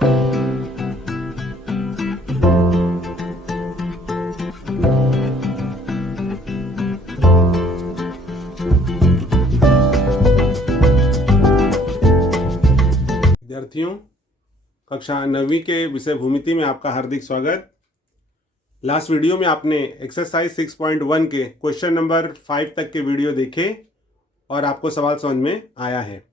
विद्यार्थियों, कक्षा 9वीं के विषय भूमिति में आपका हार्दिक स्वागत। लास्ट वीडियो में आपने एक्सरसाइज 6.1 के क्वेश्चन नंबर 5 तक के वीडियो देखे और आपको सवाल समझ में आया है।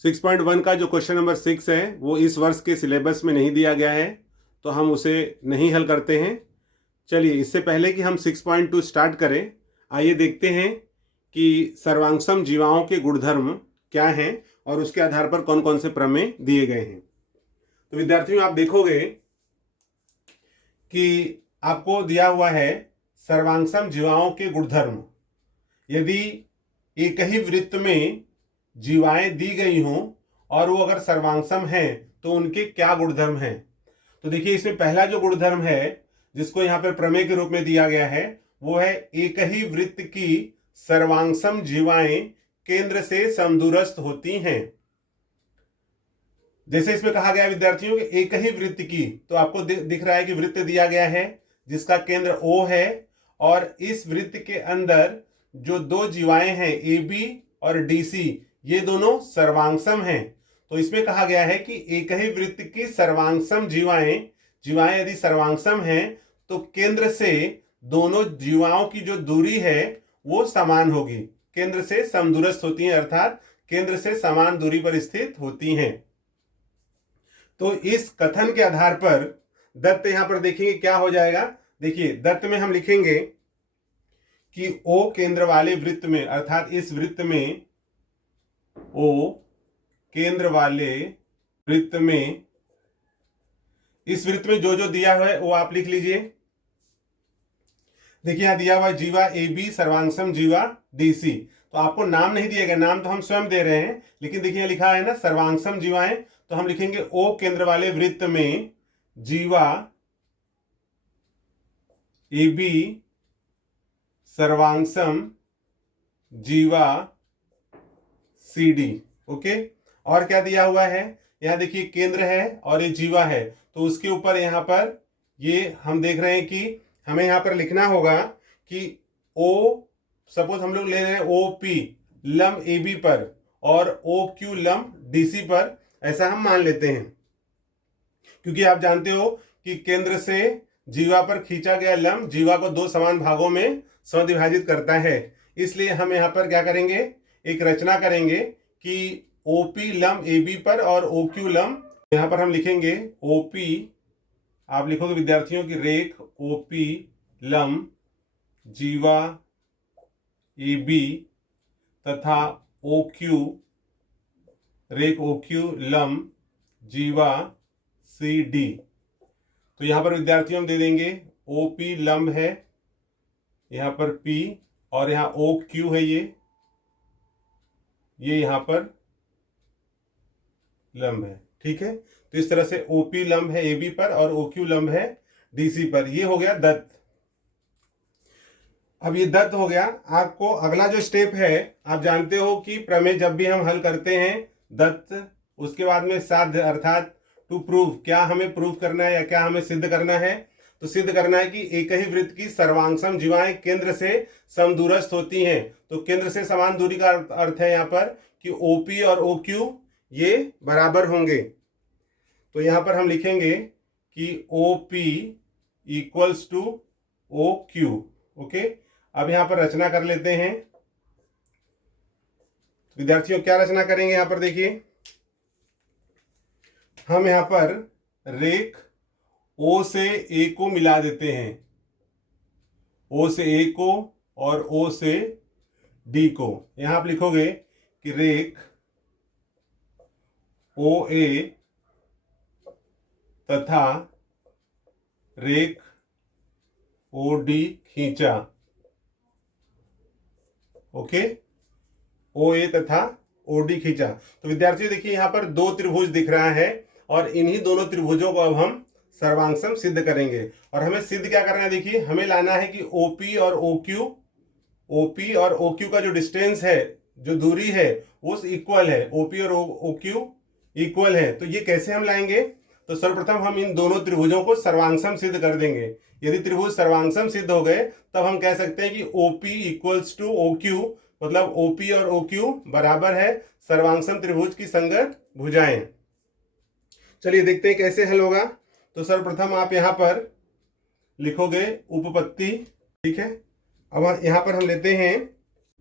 6.1 का जो क्वेश्चन नंबर 6 है वो इस वर्ष के सिलेबस में नहीं दिया गया है, तो हम उसे नहीं हल करते हैं। चलिए, इससे पहले कि हम 6.2 स्टार्ट करें, आइए देखते हैं कि सर्वांगसम जीवाओं के गुणधर्म क्या हैं और उसके आधार पर कौन कौन से प्रमेय दिए गए हैं। तो विद्यार्थियों, आप देखोगे कि आपको दिया हुआ है सर्वांगसम जीवाओं के गुणधर्म। यदि एक ही वृत्त में जीवाएं दी गई हों और वो अगर सर्वांगसम हैं तो उनके क्या गुणधर्म हैं। तो देखिए, इसमें पहला जो गुणधर्म है जिसको यहाँ पर प्रमेय के रूप में दिया गया है वो है एक ही वृत्त की सर्वांगसम जीवाएं केंद्र से समदूरस्थ होती हैं। जैसे इसमें कहा गया विद्यार्थियों कि एक ही वृत्त की, तो आपको दिख रहा है कि वृत्त दिया गया है जिसका केंद्र O है और इस वृत्त के अंदर जो दो जीवाएं हैं AB और DC, ये दोनों सर्वांगसम हैं। तो इसमें कहा गया है कि एक ही वृत्त की सर्वांगसम जीवाएं यदि सर्वांगसम हैं तो केंद्र से दोनों जीवाओं की जो दूरी है वो समान होगी, केंद्र से समदूरस्थ होती हैं, अर्थात केंद्र से समान दूरी पर स्थित होती हैं। तो इस कथन के आधार पर दत्त यहां पर देखेंगे क्या हो जाएगा। देखिए, दत्त में हम लिखेंगे कि O केंद्र वाले वृत्त में, अर्थात इस वृत्त में, O केंद्र वाले वृत्त में, इस वृत्त में जो जो दिया हुआ है वो आप लिख लीजिए। देखिए, यहां दिया हुआ जीवा AB सर्वांगसम जीवा DC। तो आपको नाम नहीं दिया गया, नाम तो हम स्वयं दे रहे हैं, लेकिन देखिए लिखा है ना सर्वांगसम जीवाएं, तो हम लिखेंगे O केंद्र वाले वृत्त में जीवा AB सर्वांगसम जीवा CD। ओके, और क्या दिया हुआ है, यहां देखिए केंद्र है और ये जीवा है, तो उसके ऊपर यहां पर ये हम देख रहे हैं कि हमें यहां पर लिखना होगा कि O, सपोज हम लोग ले रहे हैं OP लंब AB पर और OQ लंब DC पर, ऐसा हम मान लेते हैं, क्योंकि आप जानते हो कि केंद्र से जीवा पर खींचा गया लंब जीवा को दो समान भागों में स्वविभाजित करता है। इसलिए हम यहाँ पर क्या करेंगे, एक रचना करेंगे कि OP लंब AB पर और OQ लंब, यहाँ पर हम लिखेंगे OP, आप लिखोगे विद्यार्थियों की रेख OP लंब जीवा AB तथा OQ रेख OQ लंब जीवा CD। तो यहां पर विद्यार्थियों हम दे देंगे OP लंब है यहां पर P और यहां OQ है, ये यहां पर लंब है। ठीक है, तो इस तरह से OP लंब है AB पर और OQ लंब है DC पर। ये हो गया दत्त। अब ये दत्त हो गया। आपको अगला जो स्टेप है, आप जानते हो कि प्रमेय जब भी हम हल करते हैं दत्त, उसके बाद में साध्य, अर्थात टू प्रूव, क्या हमें प्रूव करना है या क्या हमें सिद्ध करना है। तो सिद्ध करना है कि एक ही वृत्त की सर्वांगसम जीवाएं केंद्र से समदूरस्थ होती हैं। तो केंद्र से समान दूरी का अर्थ है यहाँ पर कि OP और OQ ये बराबर होंगे। तो यहाँ पर हम लिखेंगे कि OP equals to OQ। Okay, अब यहाँ पर रचना कर लेते हैं। विद्यार्थियों, क्या रचना करेंगे यहाँ पर देखिए, हम यहाँ पर रेख O से A को मिला देते हैं, O से A को और O से D को। यहां आप लिखोगे कि रेख OA तथा रेख OD खींचा। ओके, OA तथा OD खींचा। तो विद्यार्थियों देखिए, यहां पर दो त्रिभुज दिख रहा है और इन्हीं दोनों त्रिभुजों को अब हम सर्वांगसम सिद्ध करेंगे। और हमें सिद्ध क्या करना है, देखिए हमें लाना है कि OP और OQ का जो डिस्टेंस है, जो दूरी है, वो इक्वल है। OP और OQ इक्वल है। तो ये कैसे हम लाएंगे? तो सर्वप्रथम हम इन दोनों त्रिभुजों को सर्वांगसम सिद्ध कर देंगे। यदि त्रिभुज सर्वांगसम सिद्ध हो गए तब हम कह सकते हैं कि OP इक्वल्स टू OQ, मतलब OP और OQ बराबर है सर्वांगसम त्रिभुज की संगत भुजाएं। चलिए देखते हैं कैसे हल होगा। तो सर्वप्रथम आप यहां पर लिखोगे उपपत्ति, ठीक है। अब यहां पर हम लेते हैं,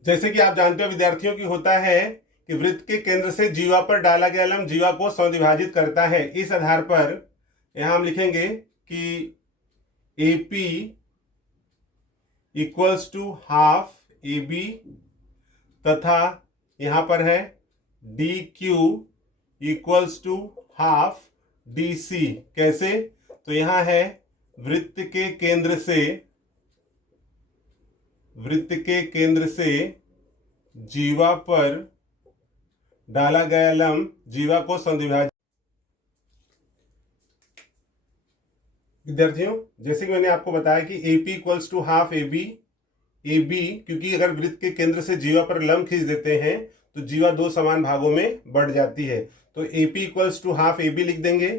जैसे कि आप जानते हो विद्यार्थियों की होता है कि वृत्त के केंद्र से जीवा पर डाला गया लंब जीवा को समद्विभाजित करता है। इस आधार पर यहां हम लिखेंगे कि AP equals to half AB तथा यहां पर है DQ equals to half DC। कैसे? तो यहां है वृत्त के केंद्र से जीवा पर डाला गया लंब जीवा को समद्विभाजित। विद्यार्थियों, जैसे कि मैंने आपको बताया कि AP equals to half AB, क्योंकि अगर वृत्त के केंद्र से जीवा पर लंब खींच देते हैं तो जीवा दो समान भागों में बढ़ जाती है। तो AP equals to half AB लिख देंगे,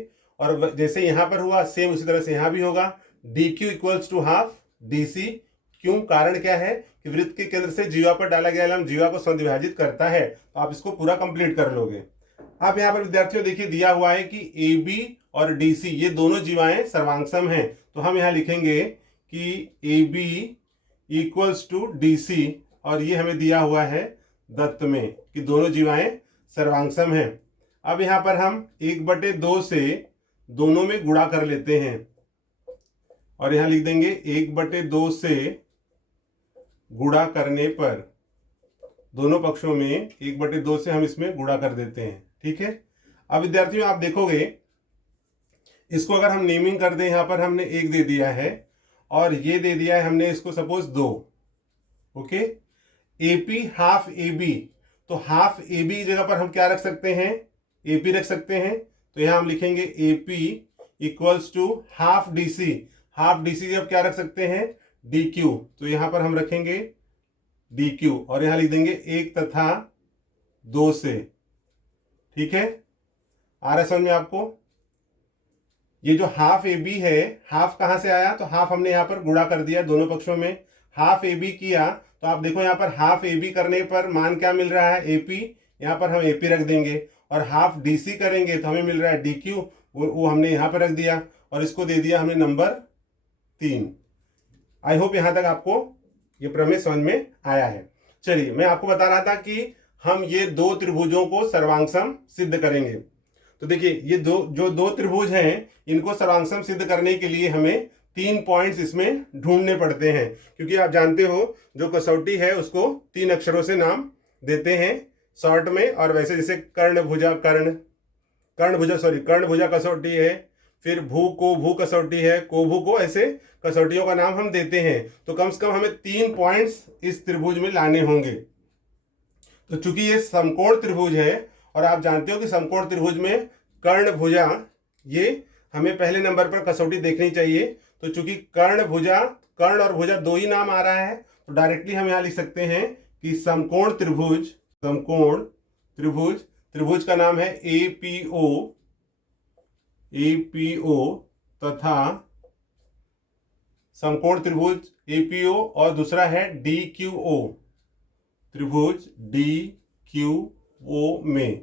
और जैसे यहां पर हुआ सेम उसी तरह से यहां भी होगा। DQ equals to half DC। क्यों? कारण क्या है कि वृत्त के केंद्र से जीवा पर डाला गया लंब जीवा को समद्विभाजित करता है। तो आप इसको पूरा कंप्लीट कर लोगे। आप यहाँ पर विद्यार्थियों देखिए दिया हुआ है कि AB और DC ये दोनों जीवाएं सर्वांगसम हैं। तो हम यहाँ लिखेंगे कि AB इक्वल्स टू DC, और ये हमें दिया हुआ है दत्त में कि दोनों जीवाएं सर्वांगसम हैं। अब यहाँ पर हम 1/2 से दोनों में गुणा कर लेते हैं, और यहाँ लिख देंगे 1/2 से गुणा करने पर दोनों पक्षों में 1/2 से हम इसमें गुणा कर देते हैं, ठीक है। अब विद्यार्थियों आप देखोगे इसको अगर हम नेमिंग कर दें, यहां पर हमने 1 दे दिया है और ये दे दिया है हमने इसको suppose 2, okay. AP half AB, तो हाफ AB की जगह पर हम क्या रख सकते हैं? AP रख सकते हैं। तो यहां हम लिखेंगे AP equals to half DC। Half DC जब क्या रख सकते हैं? DQ। तो यहां पर हम रखेंगे DQ, और यहां लिख देंगे 1 तथा 2 से, ठीक है। आ रहा है समझ में आपको? ये जो हाफ AB है, हाफ कहां से आया? तो हाफ हमने यहां पर गुणा कर दिया दोनों पक्षों में। हाफ AB किया तो आप देखो यहां पर हाफ AB करने पर मान क्या मिल रहा है? AP। यहां पर हम AP रख देंगे, और हाफ DC करेंगे तो हमें मिल रहा है DQ, वो हमने यहां पर रख दिया, और इसको दे दिया हमने नंबर 3। आई होप यहां तक आपको ये प्रमेय समझ में आया है। चलिए, मैं आपको बता रहा था कि हम ये दो त्रिभुजों को सर्वांगसम सिद्ध करेंगे। तो देखिए ये दो त्रिभुज हैं, इनको सर्वांगसम सिद्ध करने के लिए हमें 3 पॉइंट्स इसमें ढूंढने पड़ते हैं, क्योंकि आप जानते हो जो कसौटी है उसको 3 अक्षरों से नाम देते हैं शॉर्ट में। और वैसे जैसे कर्णभुजा कसौटी है, फिर भू कसौटी है, को ऐसे कसौटियों का नाम हम देते हैं। तो कम से कम हमें 3 पॉइंट्स इस त्रिभुज में लाने होंगे। तो चूंकि ये समकोण त्रिभुज है, और आप जानते हो कि समकोण त्रिभुज में कर्णभुजा, ये हमें पहले नंबर पर कसौटी देखनी चाहिए। तो चूंकि कर्ण और भुजा 2 ही नाम आ रहा है, तो डायरेक्टली हम यहां लिख सकते हैं कि समकोण त्रिभुज का नाम है APO तथा समकोण त्रिभुज APO, और दूसरा है DQO, त्रिभुज DQO में।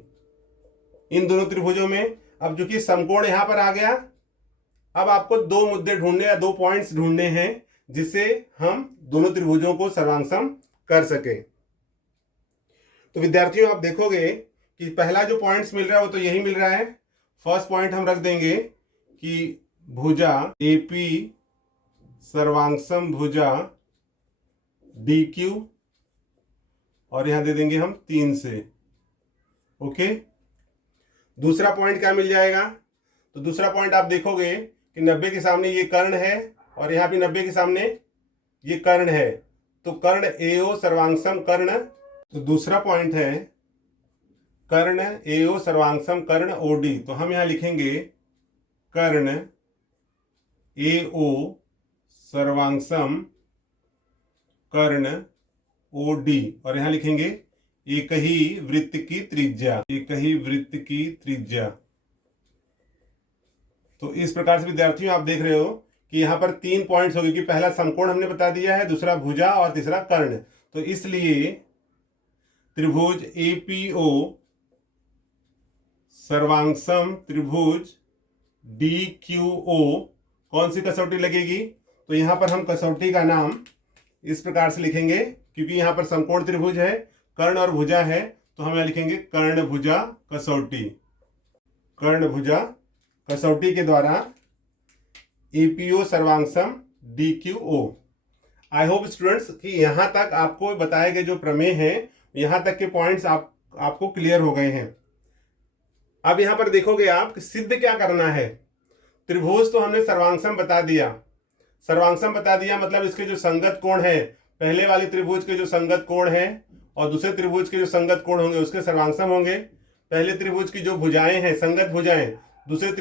इन दोनों त्रिभुजों में अब चूंकि समकोण यहां पर आ गया, अब आपको 2 मुद्दे ढूंढने या 2 पॉइंट्स ढूंढने हैं जिससे हम दोनों त्रिभुजों को सर्वांगसम कर सके। तो विद्यार्थियों आप देखोगे कि पहला जो पॉइंट्स मिल रहा है वो तो यही मिल रहा है। फर्स्ट पॉइंट हम रख देंगे कि भुजा AP सर्वांगसम भुजा DQ, और यहां दे देंगे हम 3 से, ओके। दूसरा पॉइंट क्या मिल जाएगा? तो दूसरा पॉइंट आप देखोगे कि 90 के सामने ये कर्ण है, और यहां भी 90 के सामने ये कर्ण है, तो कर्ण AO सर्वांगसम कर्ण। तो दूसरा पॉइंट है कर्ण AO सर्वांगसम कर्ण OD। तो हम यहां लिखेंगे कर्ण AO सर्वांगसम कर्ण OD, और यहां लिखेंगे एक ही वृत्त की त्रिज्या, एक ही वृत्त की त्रिज्या। तो इस प्रकार से विद्यार्थियों आप देख रहे हो कि यहाँ पर 3 पॉइंट्स हो गए कि पहला समकोण हमने बता दिया है, दूसरा भुजा और तीसरा कर्ण। तो इसलिए त्रिभुज एपीओ सर्वांगसम त्रिभुज डीक्यूओ कौन सी कसौटी लगेगी? तो यहां पर हम कसौटी का नाम इस प्रकार से लिखेंगे, क्योंकि यहां पर समकोण त्रिभुज है, कर्ण और भुजा है, तो हम यहां लिखेंगे कर्ण भुजा कसौटी। कर्ण भुजा कसौटी के द्वारा एपीओ सर्वांगसम डीक्यूओ। आई होप स्टूडेंट्स कि यहां तक आपको बताए गए जो प्रमेय हैं, यहां तक के पॉइंट्स आपको क्लियर हो गए हैं। अब यहां पर देखोगे आप कि सिद्ध क्या करना है। त्रिभुज तो हमने सर्वांगसम बता दिया, सर्वांगसम बता दिया मतलब इसके जो संगत कोण है, पहले वाले त्रिभुज के जो संगत कोण है और दूसरे त्रिभुज के जो संगत कोण होंगे उसके सर्वांगसम होंगे। पहले त्रिभुज की जो भुजाएं हैं, संगत भुजाएं, दूसरे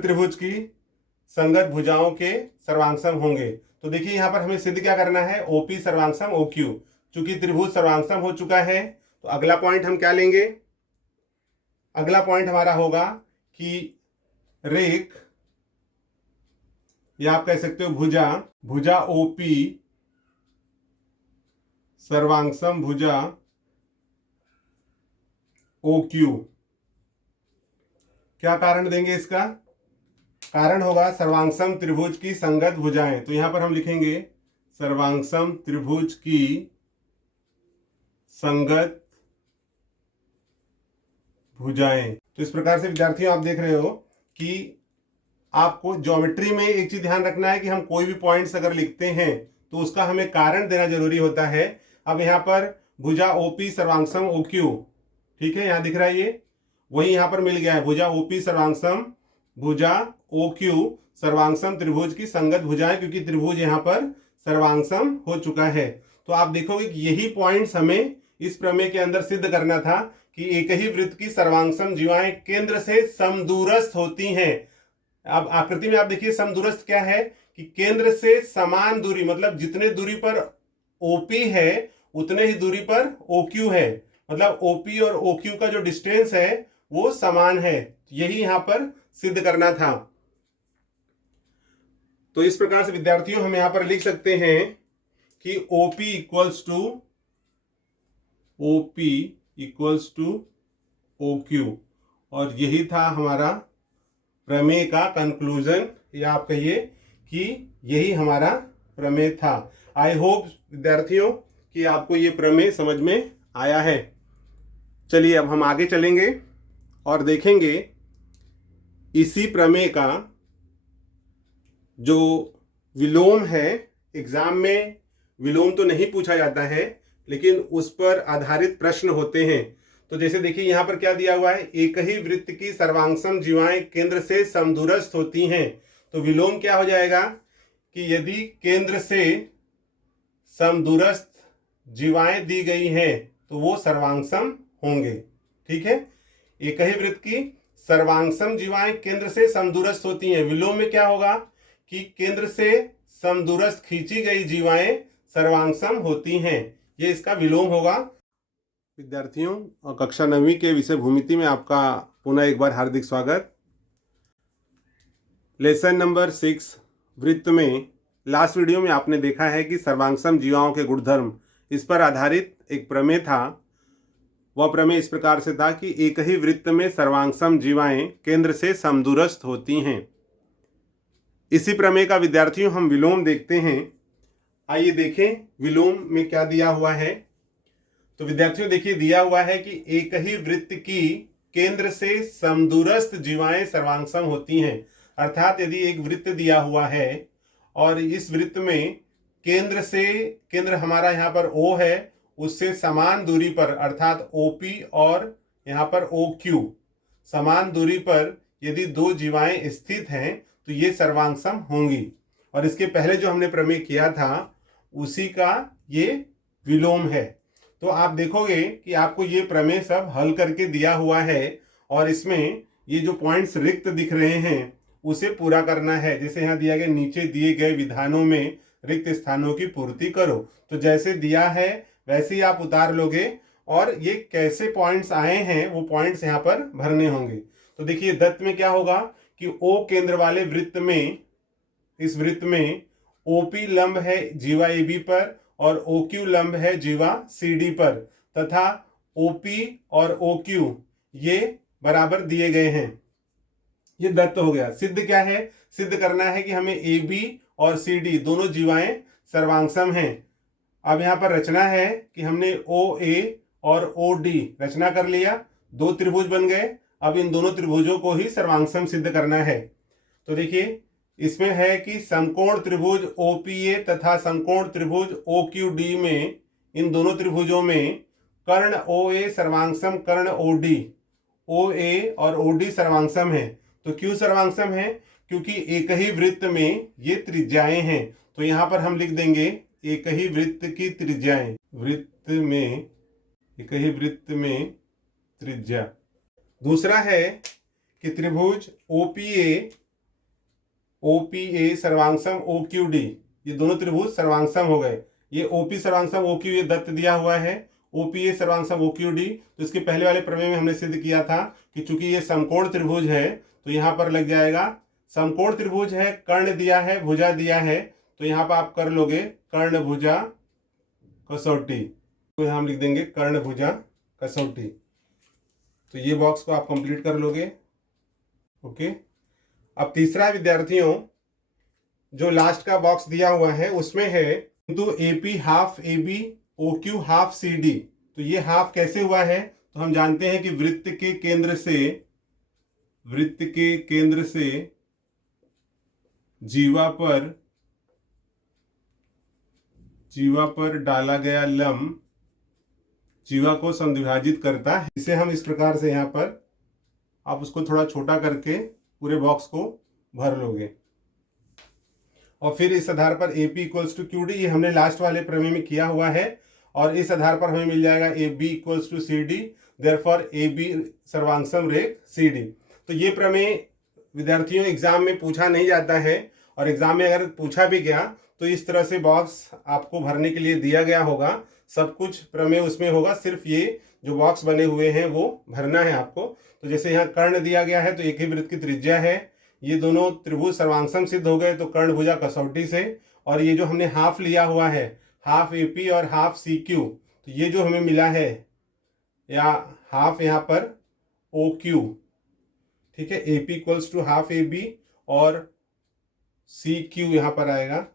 त्रिभुज की संगत भुजाओं के सर्वांगसम होंगे। तो देखिए यहां पर हमें सिद्ध क्या करना है, ओपी सर्वांगसम ओक्यू। चूंकि त्रिभुज सर्वांगसम हो चुका है तो अगला पॉइंट हम क्या लेंगे, अगला पॉइंट हमारा होगा कि रेख या आप कह सकते हो भुजा ओपी सर्वांगसम भुजा ओक्यू। क्या कारण देंगे इसका? कारण होगा सर्वांगसम त्रिभुज की संगत भुजाएं। तो यहां पर हम लिखेंगे सर्वांगसम त्रिभुज की संगत भुजाएं। तो इस प्रकार से विद्यार्थियों आप देख रहे हो कि आपको ज्योमेट्री में एक चीज ध्यान रखना है कि हम कोई भी पॉइंट्स अगर लिखते हैं तो उसका हमें कारण देना जरूरी होता है। अब यहाँ पर भुजा ओपी सर्वांगसम ओक्यू, ठीक है, यहाँ दिख रहा है ये, वही यहाँ पर मिल गया है, भुजा ओपी सर्वांगसम भुजा ओक्यू सर्वांगसम त्रिभुज की संगत भुजाएं, क्योंकि त्रिभुज यहाँ पर सर्वांगसम हो चुका है। तो आप देखोगे कि यही पॉइंट्स हमें इस प्रमेय के अंदर सिद्ध करना था कि एक ही वृत्त की सर्वांगसम जीवाएं केंद्र से समदूरस्थ होती हैं। अब आकृति में आप देखिए समदूरस्थ क्या है कि केंद्र से समान दूरी, मतलब जितने दूरी पर ओपी है उतने ही दूरी पर ओक्यू है, मतलब ओपी और ओक्यू का जो डिस्टेंस है वो समान है। यही यहां पर सिद्ध करना था। तो इस प्रकार से विद्यार्थियों हम यहां पर लिख सकते हैं कि ओपी इक्वल्स टू ओक्यू, और यही था हमारा प्रमेय का कंक्लूजन, या आप कहिए कि यही हमारा प्रमेय था। आई होप विद्यार्थियों कि आपको ये प्रमेय समझ में आया है। चलिए अब हम आगे चलेंगे और देखेंगे इसी प्रमेय का जो विलोम है। एग्जाम में विलोम तो नहीं पूछा जाता है लेकिन उस पर आधारित प्रश्न होते हैं। तो जैसे देखिए यहाँ पर क्या दिया हुआ है, एक ही वृत्त की सर्वांगसम जीवाएं केंद्र से समदूरस्थ होती हैं। तो विलोम क्या हो जाएगा कि यदि केंद्र से समदूरस्थ जीवाएं दी गई हैं तो वो सर्वांगसम होंगे, ठीक है। एक ही वृत्त की सर्वांगसम जीवाएं केंद्र से समदूरस्थ होती हैं। विलोम में क्या होगा कि केंद्र से समदूरस्थ खींची गई जीवाएं सर्वांगसम होती हैं। ये इसका विलोम होगा। विद्यार्थियों, कक्षा 9वीं के विषय भूमिति में आपका पुनः एक बार हार्दिक स्वागत। लेसन नंबर 6 वृत्त में लास्ट वीडियो में आपने देखा है कि सर्वांगसम जीवाओं के गुणधर्म, इस पर आधारित एक प्रमेय था। वह प्रमेय इस प्रकार से था कि एक ही वृत्त में सर्वांगसम जीवाएं केंद्र से समदूरस्थ होती हैं। इसी प्रमेय का विद्यार्थियों हम विलोम देखते हैं। आइए देखें विलोम में क्या दिया हुआ है। तो विद्यार्थियों देखिए दिया हुआ है कि एक ही वृत्त की केंद्र से समदूरस्थ जीवाएं सर्वांगसम होती हैं। अर्थात यदि एक वृत्त दिया हुआ है और इस वृत्त में केंद्र हमारा यहाँ पर O है, उससे समान दूरी पर अर्थात OP और यहाँ पर OQ समान दूरी पर यदि दो जीवाएं स्थित हैं तो ये सर्वांगसम होंगी। और इसके पहले जो हमने प्रमेय किया था उसी का ये विलोम है। तो आप देखोगे कि आपको ये प्रमेय सब हल करके दिया हुआ है और इसमें ये जो पॉइंट्स रिक्त दिख रहे हैं उसे पूरा करना है। जैसे यहाँ दिया गया नीचे दिए गए विधानों में रिक्त स्थानों की पूर्ति करो। तो जैसे दिया है वैसे ही आप उतार लोगे और ये कैसे पॉइंट्स आए हैं वो पॉइंट्स यहाँ पर भरने होंगे। तो देखिए दत्त में क्या होगा कि ओ केंद्र वाले वृत्त में, इस वृत्त में ओपी लंब है जीवा AB पर और OQ लंब है जीवा CD पर, तथा OP और OQ ये बराबर दिए गए हैं। ये दत्त हो गया। सिद्ध क्या है? सिद्ध करना है कि हमें AB और CD दोनों जीवाएं सर्वांगसम हैं। अब यहाँ पर रचना है कि हमने OA और OD रचना कर लिया, दो त्रिभुज बन गए। अब इन दोनों त्रिभुजों को ही सर्वांगसम सिद्ध करना है। तो देखिए इसमें है कि समकोण त्रिभुज OPA तथा समकोण त्रिभुज OQD में, इन दोनों त्रिभुजों में कर्ण OA सर्वांगसम कर्ण OD, OA और OD सर्वांगसम है। तो क्यों सर्वांगसम है? क्योंकि एक ही वृत्त में ये त्रिज्याएं हैं। तो यहां पर हम लिख देंगे एक ही वृत्त की त्रिज्याएं, वृत्त में एक ही वृत्त में त्रिज्या। दूसरा है कि त्रिभुज OPA सर्वांगसम OQD, ये दोनों त्रिभुज सर्वांगसम हो गए। ये OP सर्वांगसम OQ ये दत्त दिया हुआ है, OPA सर्वांगसम OQD। तो इसके पहले वाले प्रमेय में हमने सिद्ध किया था कि चूंकि ये समकोण त्रिभुज है तो यहाँ पर लग जाएगा, समकोण त्रिभुज है, कर्ण दिया है, भुजा दिया है, तो यहाँ पर आप कर लोगे कर्ण भुजा कसौटी। तो यहाँ हम लिख देंगे कर्ण भुजा कसौटी। तो ये बॉक्स को आप कंप्लीट कर लोगे। ओके, अब तीसरा विद्यार्थियों, जो लास्ट का बॉक्स दिया हुआ है उसमें है किंतु AP half AB OQ half CD। तो ये हाफ कैसे हुआ है? तो हम जानते हैं कि वृत्त के केंद्र से जीवा पर डाला गया लंब जीवा को समद्विभाजित करता है। इसे हम इस प्रकार से यहाँ पर आप उसको थोड़ा छोटा करके पूरे बॉक्स को भर लोगे और फिर इस आधार पर AP इक्वल्स टू QD, ये हमने लास्ट वाले प्रमेय में किया हुआ है, और इस आधार पर हमें मिल जाएगा AB equals to CD, therefore AB सर्वांगसम रेख CD। तो ये प्रमेय विद्यार्थियों एग्जाम में पूछा नहीं जाता है, और एग्जाम में अगर पूछा भी गया तो इस तरह से बॉक्स आपको भरने के लिए दिया गया होगा। सब कुछ प्रमेय उसमें होगा, सिर्फ ये जो बॉक्स बने हुए हैं वो भरना है आपको। तो जैसे यहाँ कर्ण दिया गया है तो एक ही वृत्त की त्रिज्या है, ये दोनों त्रिभुज सर्वांगसम सिद्ध हो गए तो कर्ण भुजा कसौटी से। और ये जो हमने हाफ लिया हुआ है, हाफ AP और हाफ CQ, तो ये जो हमें मिला है, या हाफ यहाँ पर OQ, ठीक है, AP equals to half AB और CQ यहाँ पर आएगा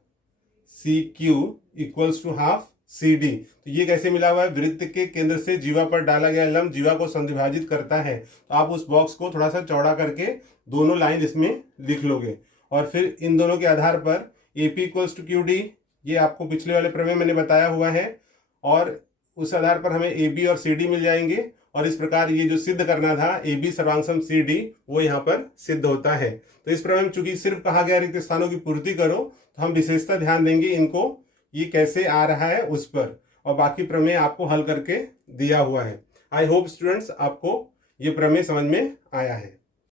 CQ equals to half CD। तो ये कैसे मिला हुआ है? वृत्त के केंद्र से जीवा पर डाला गया लंब जीवा को समद्विभाजित करता है। तो आप उस बॉक्स को थोड़ा सा चौड़ा करके दोनों लाइन इसमें लिख लोगे, और फिर इन दोनों के आधार पर AP इक्वल्स टू QD, ये आपको पिछले वाले प्रमेय मैंने बताया हुआ है, और उस आधार पर हमें AB और CD मिल जाएंगे। और इस प्रकार ये जो सिद्ध करना था AB सर्वांगसम CD, वो यहाँ पर सिद्ध होता है। तो इस प्रमेय में चूंकि सिर्फ कहा गया रिक्त स्थानों की पूर्ति करो, तो हम विशेषता ध्यान देंगे इनको, ये कैसे आ रहा है उस पर, और बाकी प्रमेय आपको हल करके दिया हुआ है। आई होप स्टूडेंट्स आपको ये प्रमेय समझ में आया है।